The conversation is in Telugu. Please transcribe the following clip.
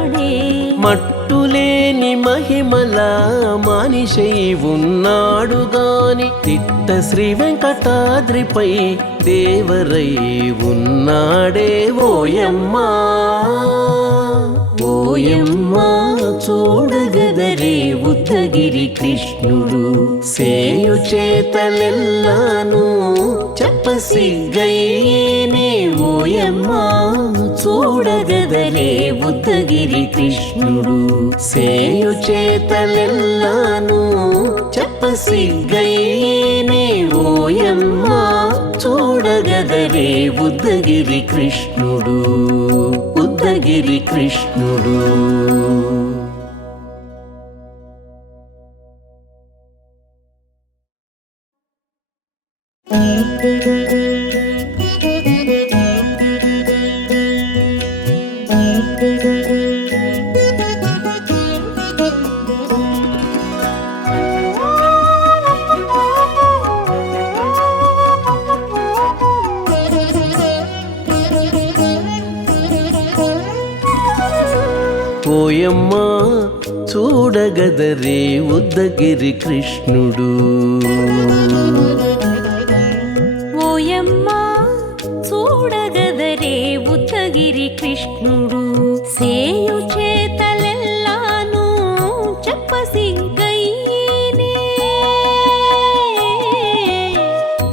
ఉన్నాడే మట్టులేని మహిమల మనిషై ఉన్నాడు గాని తిట్ట శ్రీ వెంకటాద్రిపై దేవరై ఉన్నాడే ఓయమ్మా. ఓయమ్మా చూడగదరే ఉత్తగిరి కృష్ణుడు. సేయు చేతలెల్లాను చెప్పసిగ్గయ్యేనే చూడగదరే ఉద్దగిరి కృష్ణుడు సేయు చేతలెల్లాను చెప్పసిగ్గయ్యేనే ఓయమ్మా చూడగదరే ఉద్దగిరి కృష్ణుడు ఉద్దగిరి కృష్ణుడు Thank you. ఓయమ్మా చూడగదరే ఉద్దగిరి కృష్ణుడు.